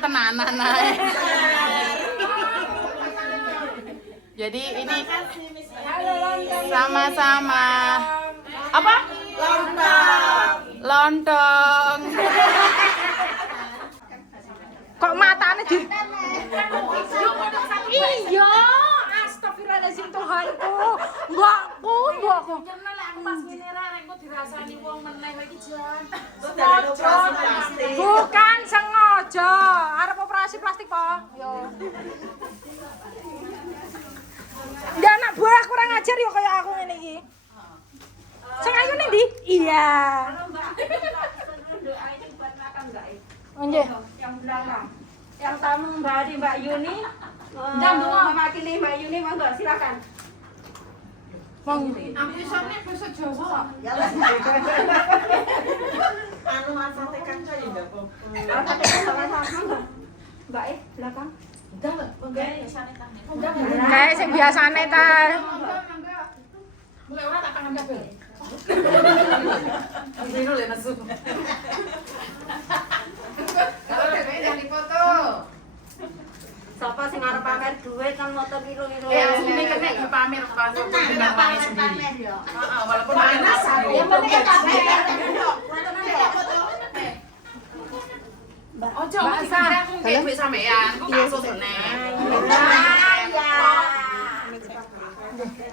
tenanan ae. Jadi ini sama-sama apa? Lontong. Kok matanya di iya, astagfirullahaladzim Tuhanku. Mbakku. Pas ngene rek kok dirasani wong meneh iki jan. Bukan sengaja. Arep operasi plastik po. Yo. Ndak anak buah kurang ajar yo kayak aku ngene iki. Sing ayu ning ndi? Iya. Doa ini buat makan enggak? Nggih. Yang belakang. Yang tamu Mbak Yuni. Mewakili Mbak Yuni monggo silakan. Mong. Ambil isone basa Jawa. Ya lah. Anu sate kaca ya ndak apa-apa. Sate sama-sama. Mbak belakang. Udah, monggo. Kayak sing biasane ta. Mulai ora tak tangan kabel. Dino le nasu. Kalau dheweke yang dipoto. Sapa sing arep pamer duit kan moto kilo-kilo. Asline kena pamer pas Enggak pamer ya. Heeh, walaupun panas. Yang penting kan pamer. Ojo kira aku ngek duit sampean, kok gak susune.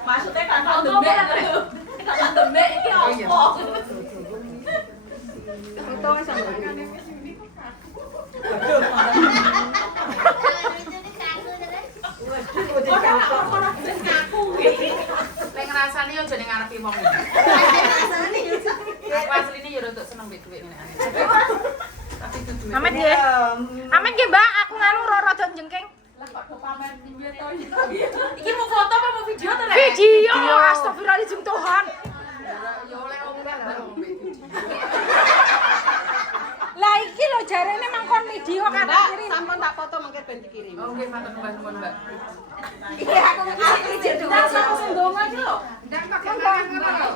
Maksudnya kan Dembek. Kan dembek iki opo? Foto sama. Lek ngrasani aja ning ngarepe wong. Aku asline yo rada seneng mbek duit ngene. Tapi itu duit. Amin nggih. Amin nggih, Mbak. Aku nganu rada jengking. Lah kok do pamer duit to iki mau foto apa mau video to, Rek? Video. Astagfirullahaladzim Tuhan. Ya oleh ombe lah. Lah iki lho jarene mangkon video kan kirim. sampun tak foto mengke ben dikirim. Oh nggih matur nuwun, Mbak. Iki aku ngerti jadi Langsung ndonga aja lho. Ndak pakai mangan ngono.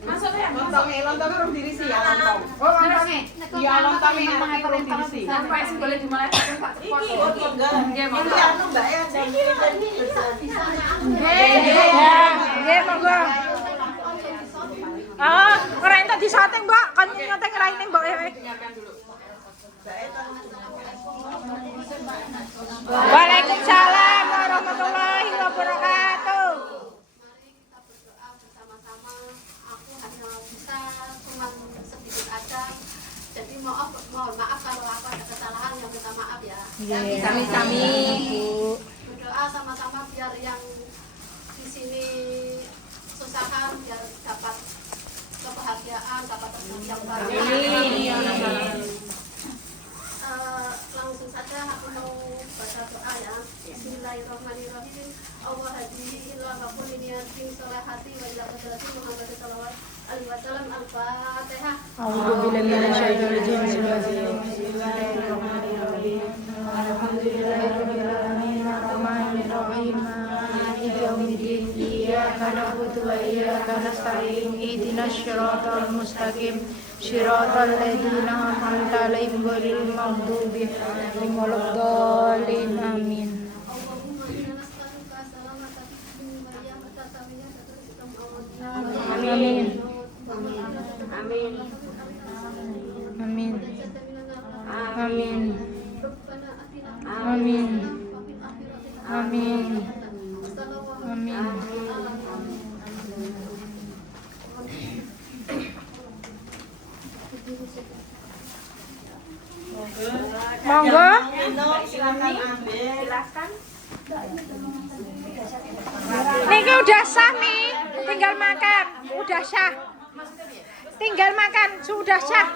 Masuk ya. Lontong urung dirisi ya lontong. Oh, lontongnya. Iya lontong ini mah urung dirisi. Sampai sing boleh dimulai tak foto. Nggih, monggo. Anu Mbak ya. Nggih, monggo. Ah, ora entuk disating, Mbak. Kan nyating raine Mbak e. Dengarkan dulu. Waalaikumsalam warahmatullahi wabarakatuh. Mari kita berdoa bersama-sama. Aku hanya bisa cuma sedikit aja. Jadi mohon maaf kalau aku ada kesalahan, yang minta maaf ya. Sami-sami, Bu. Berdoa sama-sama biar yang di sini kesusahan biar dapat kebahagiaan, dapat rezeki yang baru. Langsung saja aku mau baca doa ya. Bismillahirrahmanirrahim. Allah hadihi illa ghafurun niyatin salihati wa ila qadrati Muhammad sallallahu alaihi wasallam. Al-Fatihah. A'udzubillahi minasyaitonir rajim. Bismillahirrahmanirrahim. Alhamdulillahirabbil alamin arrahmanir rahim maliki yaumiddin iyyaka na'budu wa iyyaka nasta'in ihdinas siratal mustaqim siratal ladzina an'amta 'alaihim ghairil maghdubi 'alaihim waladdallin amin. Allahumma inna nas'aluka salamata fid dunya wal qiyamati Amin. Amin. Amin. Amin. Rabbana atina Amin. wa fil akhirati Amin. hasanah. Amin. Monggo. Silakan ambil. Silakan. Niki udah sah nih, tinggal makan. Udah sah. Tinggal makan, sudah sah.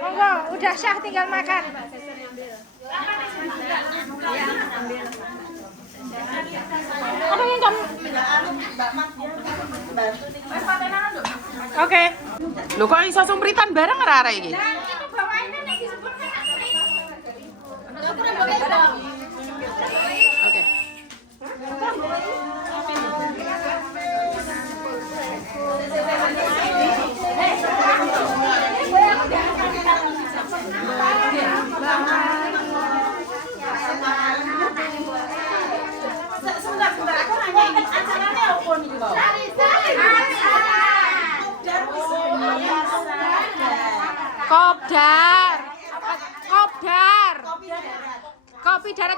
Monggo, udah sah tinggal makan. Apa yang kamu? Oke. Lho kok iso sumpritan bareng ora iki? Oke.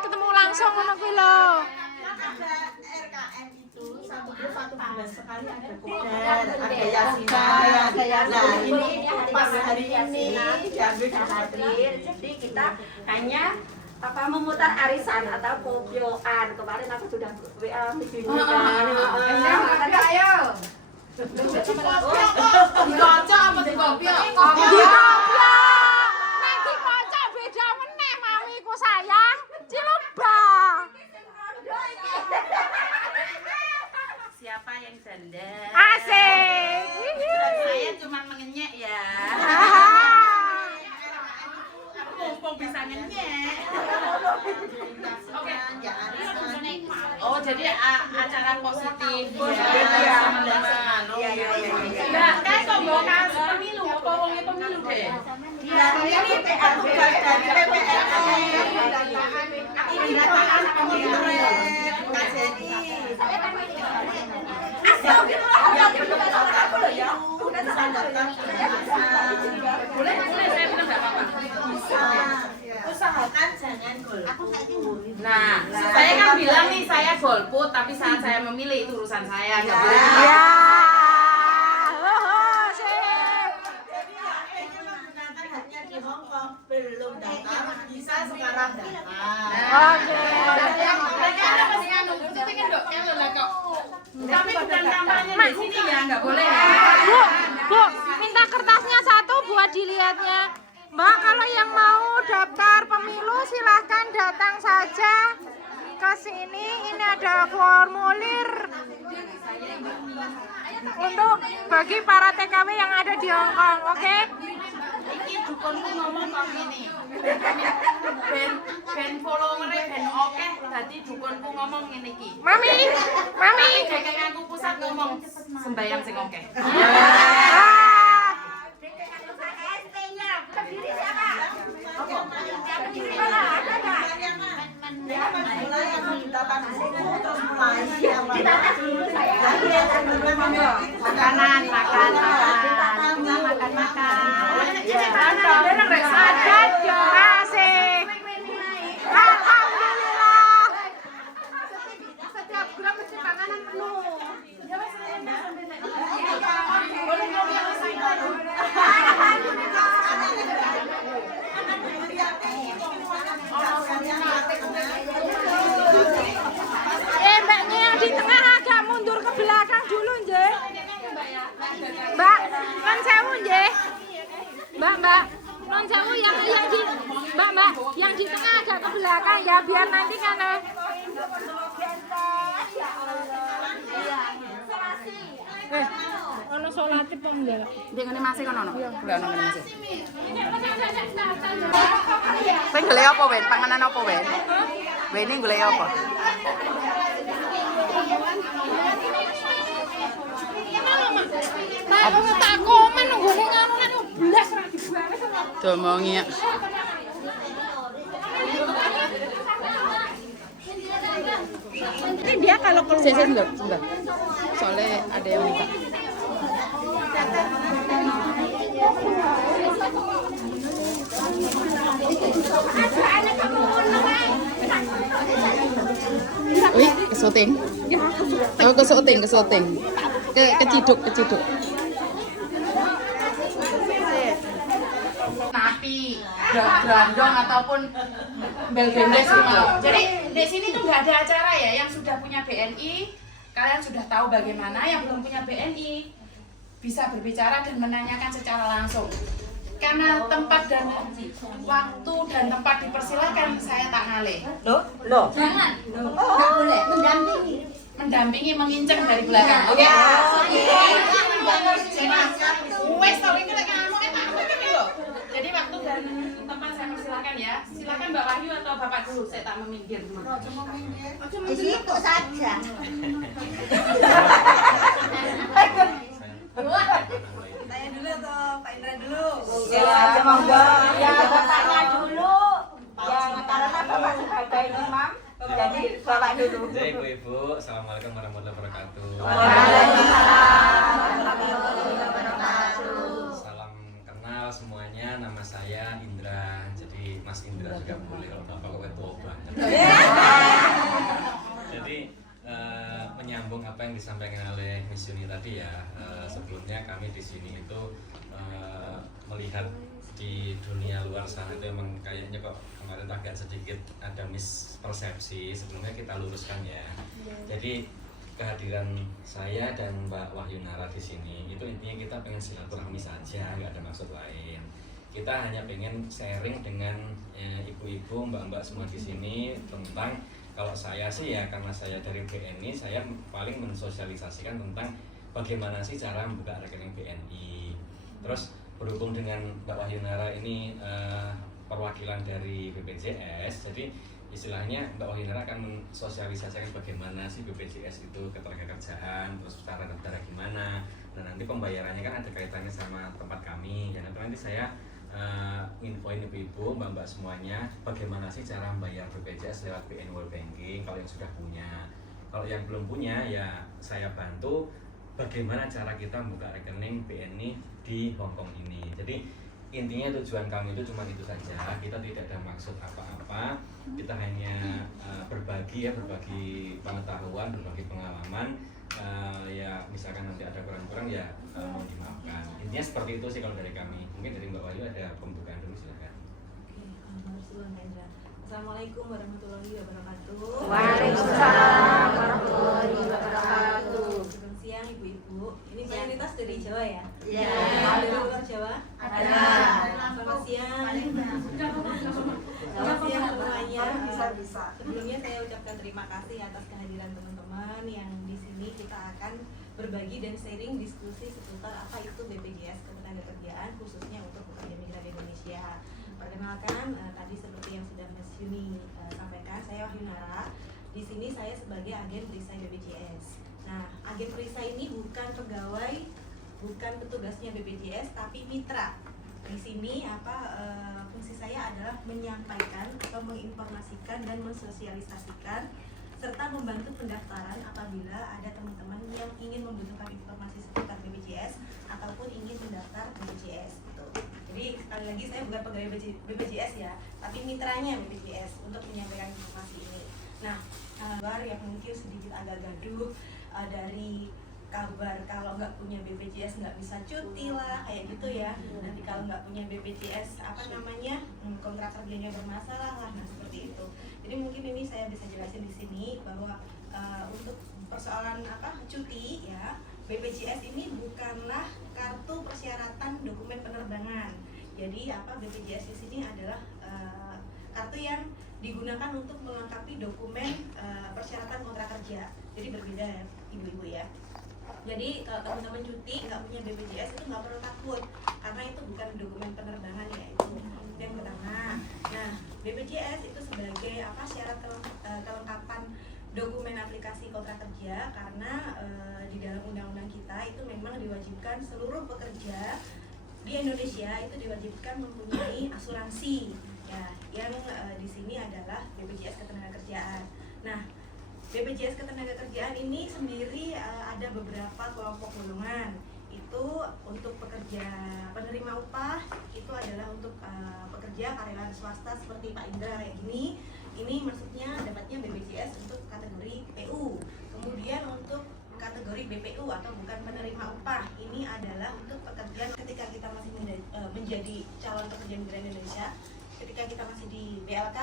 ketemu langsung ngono kuwi lho. Ada RKM itu satu grup 1 bulan sekali ada kopdar, ada yasinan. Nah ini pas hari ini diambil di hadir. Jadi kita hanya memutar arisan atau kopioan. Kemarin aku sudah WA videonya. Ayo. Dikocok apa dikopio? Dikopio. Nek dikocok beda meneh mamiku sayang. Ciluba. Siapa yang janda? Asik. Saya cuma mengenyek ya. Mumpung bisa ngenyek. Oke. Oh jadi acara positif ya teman-teman. Nah, kayak kok mau kasih pemilu, apa wongnya pemilu deh? Nah, ini tugas dari PPRI. Ini pendataan pemilu KJRI. Boleh saya bilang nggak apa-apa. Usahakan jangan golput. Nah, saya kan bilang nih saya golput, tapi saat saya memilih itu urusan saya. Nggak boleh. Ya. Jadi yang ingin menggunakan haknya di Hong Kong belum daftar, bisa sekarang daftar. Oke. Mereka ada masih nganu, itu pengen dok, kalau lah kok. Tapi bukan kampanye di sini ya, nggak boleh ya. Bu, minta kertasnya satu buat dilihatnya. Mbak, kalau yang mau daftar pemilu silahkan datang saja ke sini. Ini ada formulir untuk bagi para TKW yang ada di Hong Kong, oke? Iki dukunku ngomong kok ngene. Ben follower-e ben akeh, dadi dukunku ngomong ngene iki. Mami. Jaga ngaku pusat ngomong sembayang sing akeh. Makanan. Ada asik. Alhamdulillah. Setiap bulan mesti panganan penuh. Mbaknya yang di tengah agak mundur ke belakang dulu, nggih. Mbak, non sewu nggih. Mbak, non sewu yang di Mbak, yang di tengah agak ke belakang ya biar nanti kan ono salate apa enggak? Ndek ngene masih kan ono. Lha ono ngene masih. Kowe golek apa, Wen? Panganan apa, Wen? Wene golek apa? Aku tak komen nggone ngono nek blas ra dibuang wis. Domongi ya. Ini dia kalau keluar. Sebentar. Soalnya ada yang minta. Wih, ke syuting. Oh, ke syuting. Ke ciduk. Napi, grandong ataupun bel-beles gitu. Jadi di sini tuh nggak ada acara ya. Yang sudah punya BNI, kalian sudah tahu bagaimana. Yang belum punya BNI bisa berbicara dan menanyakan secara langsung. Karena tempat dan waktu dan tempat dipersilakan, saya tak ngalih. Loh. Jangan. Nggak boleh. Mendampingi, menginceng dari belakang. Oke? Wes tau ini lek kamu loh. Jadi waktu dan tempat saya persilakan ya. Silakan Mbak Wahyu atau Bapak dulu, saya tak meminggir dulu. Di situ saja. Tanya dulu atau Pak Indra dulu? Ya, monggo. Ya, bertanya dulu. Ya, karena Bapak sebagai imam, jadi Bapak dulu. Ya Ibu-ibu, Assalamualaikum warahmatullahi wabarakatuh. Salam kenal semuanya, nama saya Indra. Jadi Mas Indra juga boleh kalau bapak kok tua banget. Jadi menyambung apa yang disampaikan oleh Miss Yuni tadi ya, sebelumnya kami di sini itu melihat di dunia luar sana itu emang kayaknya kok kemarin agak sedikit ada mispersepsi. Sebelumnya kita luruskan ya. Jadi kehadiran saya dan Mbak Wahyunara di sini itu intinya kita pengen silaturahmi saja, nggak ada maksud lain. Kita hanya pengen sharing dengan ibu-ibu, mbak-mbak semua di sini tentang, kalau saya sih ya karena saya dari BNI, saya paling mensosialisasikan tentang bagaimana sih cara membuka rekening BNI. Terus berhubung dengan Mbak Wahyunara ini perwakilan dari BPJS, jadi istilahnya Mbak Wahyunara akan mensosialisasikan bagaimana sih BPJS itu ketenagakerjaan, terus cara daftar gimana, dan nanti pembayarannya kan ada kaitannya sama tempat kami. Dan nanti saya infoin ibu-ibu, mbak-mbak semuanya bagaimana sih cara membayar BPJS lewat BNI World Banking kalau yang sudah punya. Kalau yang belum punya ya saya bantu bagaimana cara kita membuka rekening BNI di Hongkong ini. Jadi intinya tujuan kami itu cuma itu saja, kita tidak ada maksud apa-apa, kita hanya berbagi pengetahuan, berbagi pengalaman. Ya misalkan nanti ada kurang-kurang ya mau dimaafkan. Intinya seperti itu sih kalau dari kami. Mungkin dari Mbak Wahyu ada pembukaan dulu, silakan. Assalamualaikum warahmatullahi wabarakatuh. Waalaikumsalam warahmatullahi wabarakatuh. Selamat siang ibu-ibu. Ini mayoritas dari Jawa ya? Iya. Ada dari luar Jawa? Ada. Selamat siang. Selamat siang semuanya. Bisa. Sebelumnya saya ucapkan terima kasih atas kehadiran teman-teman yang di sini kita akan berbagi dan sharing diskusi seputar apa itu BPJS Ketenagakerjaan khususnya untuk pekerja migran Indonesia. Perkenalkan, tadi seperti yang sudah Mas Yuni sampaikan, saya Wahyunara. Di sini saya sebagai agen perisai BPJS. Nah, agen perisai ini bukan pegawai, bukan petugasnya BPJS, tapi mitra. Di sini fungsi saya adalah menyampaikan atau menginformasikan dan mensosialisasikan serta membantu pendaftaran apabila ada teman-teman yang ingin membutuhkan informasi seputar BPJS ataupun ingin mendaftar BPJS gitu. Jadi sekali lagi saya bukan pegawai BPJS ya, tapi mitranya BPJS untuk menyampaikan informasi ini. Nah, kabar yang mungkin sedikit agak gaduh dari kabar kalau nggak punya BPJS nggak bisa cuti lah kayak gitu ya. Nanti kalau nggak punya BPJS kontrak kerjanya bermasalah lah, nah seperti itu. Jadi mungkin ini saya bisa jelasin di sini bahwa untuk persoalan cuti ya, BPJS ini bukanlah kartu persyaratan dokumen penerbangan. Jadi BPJS di sini adalah kartu yang digunakan untuk melengkapi dokumen persyaratan kontrak kerja. Jadi berbeda ya ibu-ibu ya. Jadi kalau teman-teman cuti nggak punya BPJS itu nggak perlu takut karena itu bukan dokumen penerbangan ya, itu yang pertama. Nah, BPJS itu sebagai syarat kelengkapan dokumen aplikasi kontrak kerja karena di dalam undang-undang kita itu memang diwajibkan seluruh pekerja di Indonesia itu diwajibkan mempunyai asuransi ya, yang di sini adalah BPJS Ketenagakerjaan. Nah, BPJS Ketenagakerjaan ini sendiri ada beberapa kelompok golongan. Itu untuk pekerja penerima upah, itu adalah untuk pekerja karyawan swasta seperti Pak Indra kayak gini. Ini maksudnya dapatnya BPJS untuk kategori PU. Kemudian untuk kategori BPU atau bukan penerima upah, ini adalah untuk pekerja ketika kita masih menjadi calon pekerja migran Indonesia, ketika kita masih di BLK,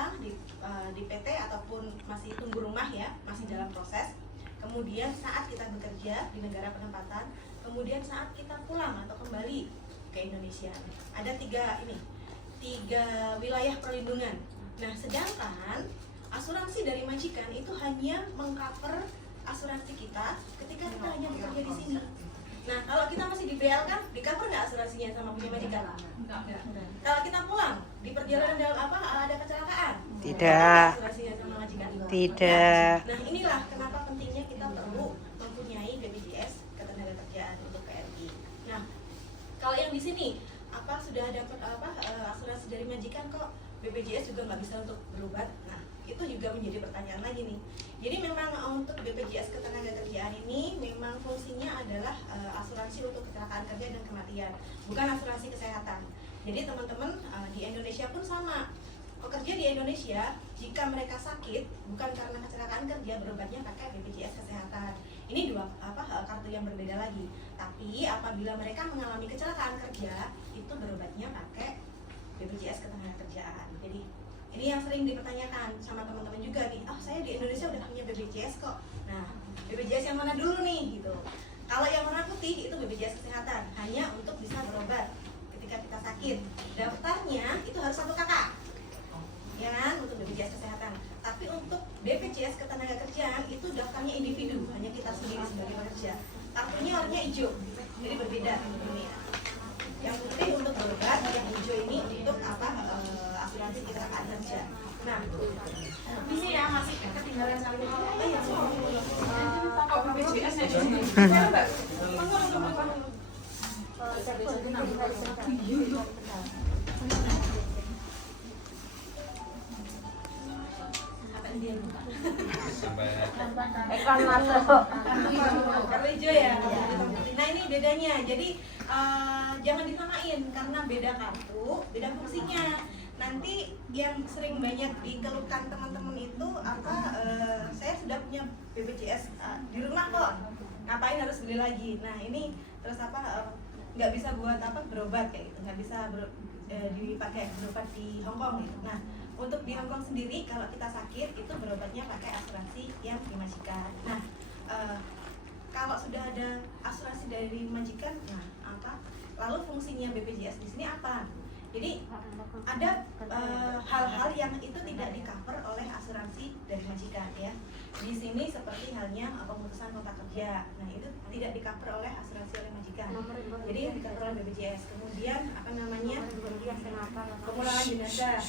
di PT ataupun masih tunggu rumah ya, masih dalam proses. Kemudian saat kita bekerja di negara penempatan, kemudian saat kita pulang atau kembali ke Indonesia. Ada tiga wilayah perlindungan. Nah, sedangkan asuransi dari majikan itu hanya mengcover asuransi kita ketika kita hanya bekerja di sini. Nah, kalau kita masih di BLK, di cover nggak asuransinya sama punya majikan? Enggak. Kalau kita pulang di perjalanan dalam ada kecelakaan? Tidak. Asuransinya sama majikan? Tidak. Nah, inilah kenapa pentingnya kita perlu mempunyai BPJS Ketenagakerjaan untuk PNI. Nah, kalau yang di sini sudah dapat asuransi dari majikan kok BPJS juga nggak bisa untuk berobat? Nah, itu juga menjadi pertanyaan lagi nih. Jadi memang untuk BPJS Ketenagakerjaan ini memang fungsinya adalah asuransi untuk kecelakaan kerja dan kematian, bukan asuransi kesehatan. Jadi teman-teman di Indonesia pun sama. pekerja di Indonesia jika mereka sakit bukan karena kecelakaan kerja berobatnya pakai BPJS Kesehatan. Ini dua kartu yang berbeda lagi. Tapi apabila mereka mengalami kecelakaan kerja itu berobatnya pakai BPJS Ketenagakerjaan. Jadi ini yang sering dipertanyakan sama teman-teman juga nih. Oh, saya di Indonesia udah punya BPJS kok. Nah, BPJS yang mana dulu nih gitu. Kalau yang warna putih itu BPJS Kesehatan, hanya untuk bisa berobat ketika kita sakit. Daftarnya itu harus 1 kakak. Ya kan, untuk BPJS Kesehatan. Tapi untuk BPJS Ketenagakerjaan itu daftarnya individu, hanya kita sendiri sebagai pekerja. Kartunya warnanya hijau, jadi berbeda ini ya. Yang putih untuk berobat, yang hijau ini untuk asuransi kecelakaan kerja. Nah, Ini ya masih ketinggalan satu. Oh, BPJS ya. Sampai kartu hijau ya. Nah ini bedanya. Jadi jangan disamain karena beda kartu, beda fungsinya. Nanti yang sering banyak dikeluhkan teman-teman itu saya sudah punya BPJS di rumah kok, ngapain harus beli lagi? Nah ini terus nggak bisa buat berobat kayak gitu, nggak bisa dipakai berobat di Hongkong gitu. Nah untuk di Hongkong sendiri kalau kita sakit itu berobatnya pakai asuransi yang dimajikan. Nah kalau sudah ada asuransi dari majikan, lalu fungsinya BPJS di sini apa? Jadi ada hal-hal yang itu tidak di-cover oleh asuransi dari majikan ya. Di sini seperti halnya pemutusan kontrak kerja. Nah, itu tidak di-cover oleh asuransi oleh majikan. Jadi yang di-cover oleh BPJS. Kemudian pemulangan jenazah.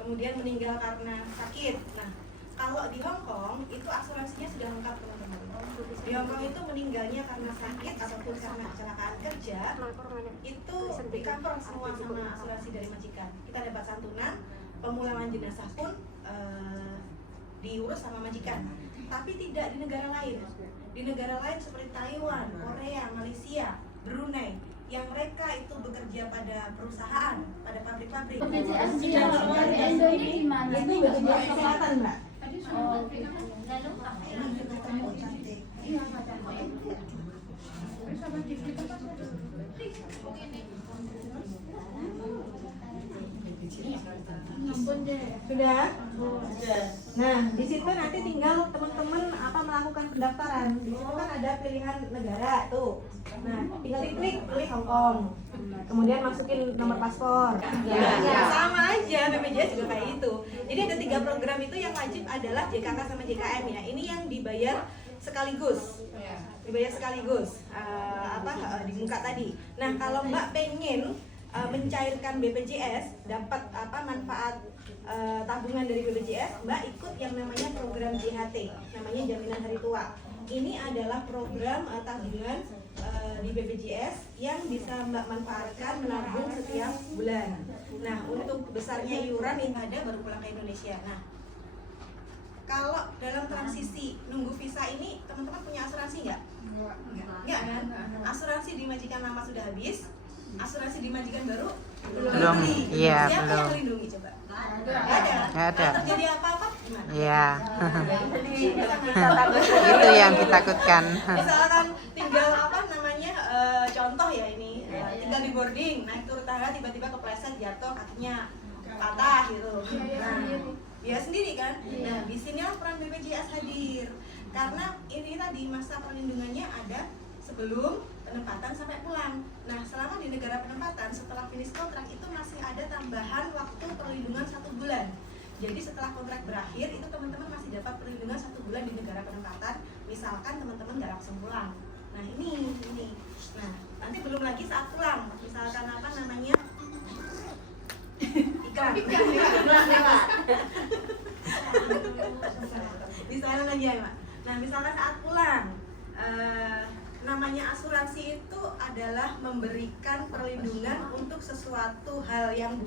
Kemudian meninggal karena sakit. Nah, kalau di Hong Kong itu asuransinya sudah lengkap teman-teman. Di Hong Kong itu meninggalnya karena sakit ataupun karena kecelakaan kerja itu di-cover semua sama asuransi dari majikan. Kita dapat santunan, pemulangan jenazah pun diurus sama majikan. Tapi tidak di negara lain. Di negara lain seperti Taiwan, Korea, Malaysia, Brunei, yang mereka itu bekerja pada perusahaan, pada pabrik-pabrik. BPJS di Indo ini gimana? Itu BPJS Kesehatan, Mbak. Sudah? Nah, di situ nanti tinggal teman-teman melakukan pendaftaran. Di situ kan ada pilihan negara tuh. Nah, tinggal diklik pilih Hong Kong. Kemudian masukin nomor paspor. Ya, sama aja BPJS juga kayak gitu. Jadi ada 3 program itu yang wajib adalah JKK sama JKM ya. Ini yang dibayar sekaligus. Dibayar sekaligus. Di muka tadi. Nah, kalau Mbak pengen mencairkan BPJS, dapat manfaat tabungan dari BPJS, Mbak ikut yang namanya program JHT, namanya Jaminan Hari Tua. Ini adalah program tabungan di BPJS yang bisa Mbak manfaatkan menabung setiap bulan. Nah, untuk besarnya iuran yang ada baru pulang ke Indonesia. Nah, kalau dalam transisi nunggu visa ini, teman-teman punya asuransi nggak? Nggak kan? Asuransi di majikan lama sudah habis, asuransi di majikan baru belum. Iya, Siapa belum. yang melindungi coba? Nggak ada. Nggak ada. Kalau terjadi apa-apa gimana? Iya. Misalkan- Itu yang ditakutkan. Misalkan tinggal contoh ya ini, tinggal di boarding, naik turun tangga tiba-tiba kepleset jatuh kakinya patah gitu. Nah, dia sendiri kan. Nah, di sinilah peran BPJS hadir. Karena ini tadi masa perlindungannya ada sebelum penempatan sampai pulang. Nah, selama di negara penempatan setelah finish kontrak itu masih ada tambahan waktu perlindungan 1 bulan. Jadi setelah kontrak berakhir itu teman-teman masih dapat perlindungan 1 bulan di negara penempatan. Misalkan teman-teman nggak langsung pulang. Nah ini. Nah nanti belum lagi saat pulang. Misalkan iklan lewat. Misalnya lagi ya, Mak. Nah misalkan saat pulang. Namanya asuransi itu adalah memberikan perlindungan untuk sesuatu hal yang